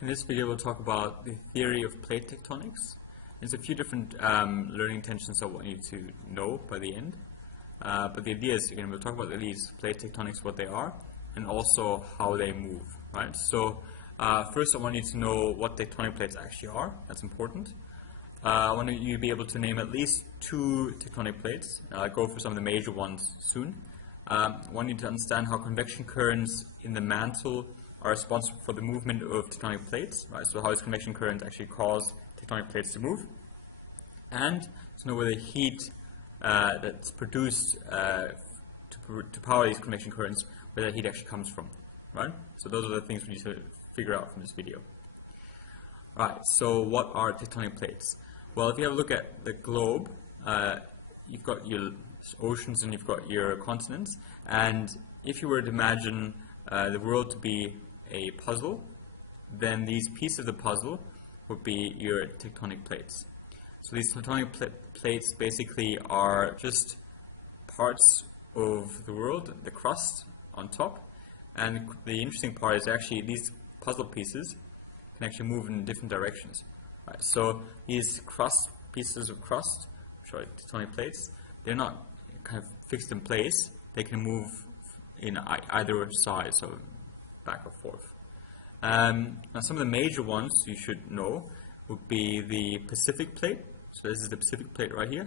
In this video we'll talk about the theory of plate tectonics. There's a few different learning intentions I want you to know by the end. But the idea is, again, we'll talk about these plate tectonics, what they are, and also how they move, right? So first I want you to know what tectonic plates actually are. That's important. I want you to be able to name at least two tectonic plates. I'll go for some of the major ones soon. I want you to understand how convection currents in the mantle are responsible for the movement of tectonic plates, right? So how does convection current actually cause tectonic plates to move? And to know where the heat that's produced to power these convection currents, where that heat actually comes from, right? So those are the things we need to figure out from this video. Alright, so what are tectonic plates? Well, if you have a look at the globe, you've got your oceans and you've got your continents, and if you were to imagine the world to be a puzzle, then these pieces of the puzzle would be your tectonic plates. So these tectonic plates basically are just parts of the world, the crust on top, and the interesting part is actually these puzzle pieces can actually move in different directions. Right, so these pieces of crust, which are tectonic plates, they're not kind of fixed in place. They can move in either side, so back or forth. Now some of the major ones you should know would be the Pacific plate. So this is the Pacific plate right here.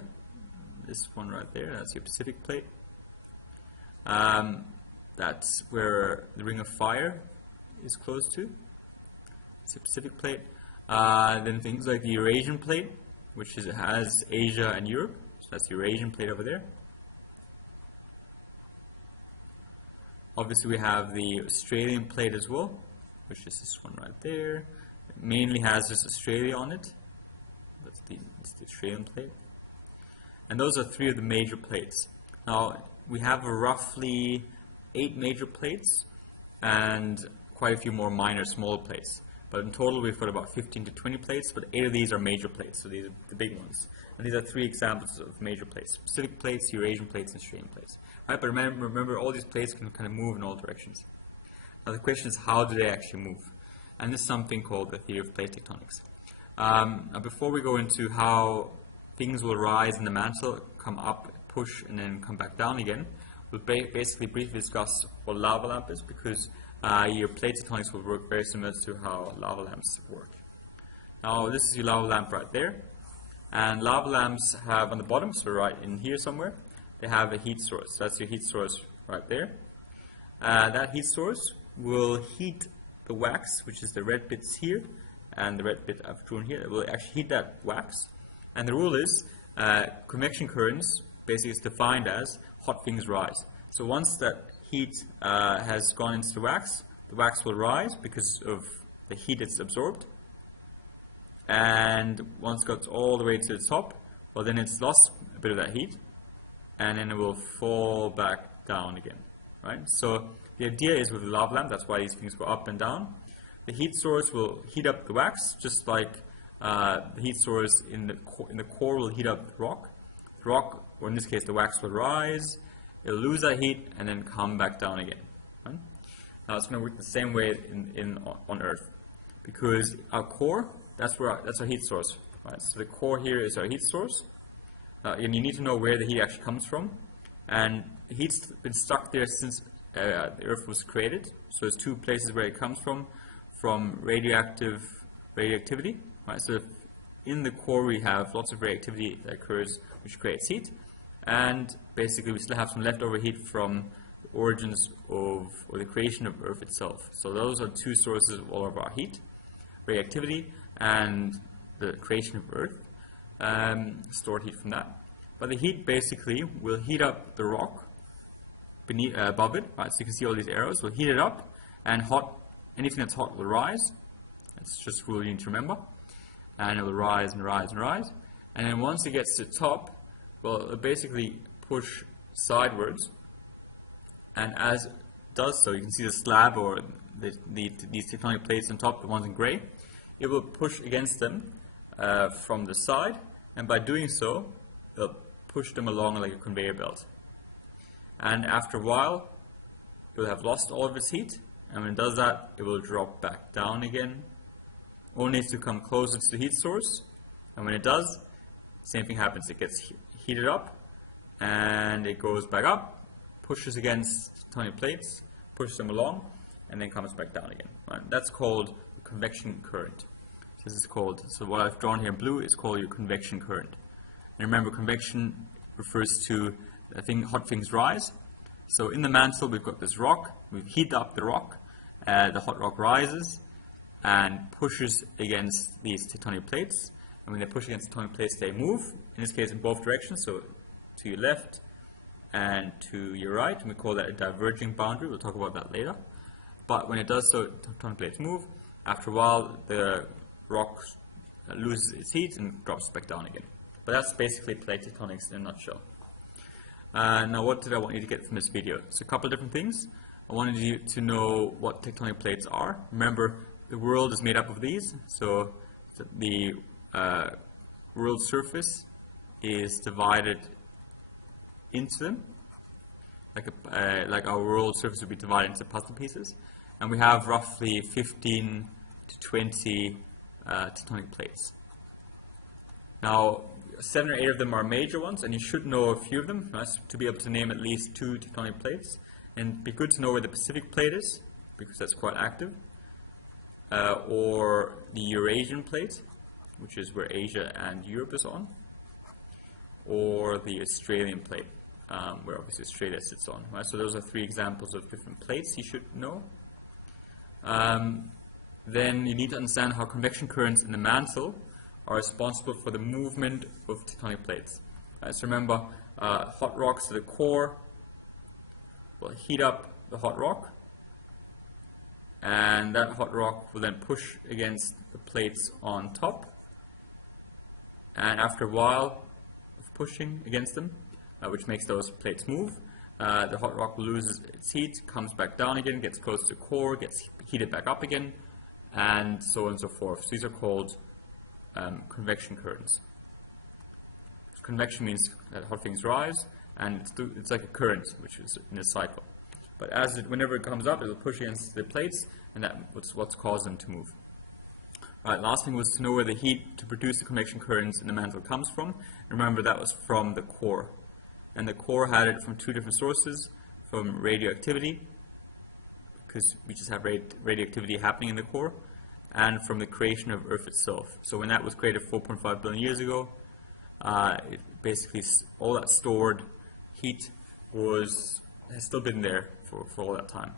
This one right there, that's your Pacific plate. That's where the Ring of Fire is close to. It's the Pacific plate. Then things like the Eurasian plate, which has Asia and Europe. So that's the Eurasian plate over there. Obviously we have the Australian plate as well, which is this one right there. It mainly has just Australia on it. That's the Australian plate. And those are three of the major plates. Now we have roughly 8 major plates and quite a few more minor, smaller plates. But in total we've got about 15 to 20 plates, but 8 of these are major plates, so these are the big ones. And these are 3 examples of major plates: Pacific plates, Eurasian plates, and Australian plates. Right, but remember all these plates can kind of move in all directions. Now the question is, how do they actually move? And this is something called the theory of plate tectonics. Now before we go into how things will rise in the mantle, come up, push, and then come back down again, we'll basically briefly discuss what lava lamp is, because your plate tectonics will work very similar to how lava lamps work. Now this is your lava lamp right there, and lava lamps have on the bottom, so right in here somewhere, they have a heat source. That's your heat source right there. That heat source will heat the wax, which is the red bits here, and the red bit I've drawn here. It will actually heat that wax. And the rule is, convection currents basically is defined as hot things rise. So once that heat has gone into the wax will rise because of the heat it's absorbed. And once it got all the way to the top, well, then it's lost a bit of that heat, and then it will fall back down again, right? So the idea is with the lava lamp, that's why these things go up and down. The heat source will heat up the wax, just like the heat source in the core will heat up the rock. The rock, or in this case the wax, will rise, it'll lose that heat, and then come back down again. Right? Now it's going to work the same way on Earth, because our core, that's our heat source. Right? So the core here is our heat source. And you need to know where the heat actually comes from, and the heat's been stuck there since the Earth was created. So there's 2 places where it comes from radioactivity. Right? So in the core we have lots of reactivity that occurs, which creates heat, and basically we still have some leftover heat from the origins of, or the creation of Earth itself. So those are 2 sources of all of our heat: reactivity and the creation of Earth. Stored heat from that. But the heat basically will heat up the rock beneath, above it, right? So you can see all these arrows. Will heat it up, and anything that's hot will rise. That's just a rule you need to remember. And it will rise and rise and rise. And then once it gets to the top, well, it'll basically push sidewards. And as it does so, you can see the slab, or these tectonic plates on top, the ones in gray, it will push against them from the side, and by doing so, it'll push them along like a conveyor belt. And after a while, it will have lost all of its heat, and when it does that, it will drop back down again, only needs to come closer to the heat source, and when it does, same thing happens. It gets heated up, and it goes back up, pushes against tectonic plates, pushes them along, and then comes back down again. Right? That's called the convection current. So what I've drawn here in blue is called your convection current. And remember, convection refers to hot things rise. So in the mantle, we've got this rock. We've heated up the rock. The hot rock rises and pushes against these tectonic plates. And when they push against tectonic plates, they move. In this case, in both directions. So to your left and to your right. And we call that a diverging boundary. We'll talk about that later. But when it does so, tectonic plates move. After a while, the rock loses its heat and drops back down again. But that's basically plate tectonics in a nutshell. Now, what did I want you to get from this video? So a couple of different things. I wanted you to know what tectonic plates are. Remember, the world is made up of these. So the world surface is divided into them, like our world surface would be divided into puzzle pieces. And we have roughly 15 to 20 tectonic plates. Now, 7 or 8 of them are major ones, and you should know a few of them, right, to be able to name at least 2 tectonic plates. And it'd be good to know where the Pacific plate is, because that's quite active, or the Eurasian plate, which is where Asia and Europe is on, or the Australian plate, where obviously Australia sits on. Right? So those are 3 examples of different plates you should know. Then you need to understand how convection currents in the mantle are responsible for the movement of tectonic plates. So remember, hot rocks to the core will heat up the hot rock, and that hot rock will then push against the plates on top, and after a while of pushing against them, which makes those plates move, the hot rock loses its heat, comes back down again, gets close to the core, gets heated back up again, and so on and so forth. So these are called convection currents. Convection means that hot things rise, and it's like a current, which is in a cycle. But whenever it comes up, it will push against the plates, and that's what's caused them to move. Alright, last thing was to know where the heat to produce the convection currents in the mantle comes from. Remember, that was from the core. And the core had it from 2 different sources, from radioactivity, because we just have radioactivity happening in the core, and from the creation of Earth itself. So when that was created 4.5 billion years ago, basically all that stored heat has still been there for all that time.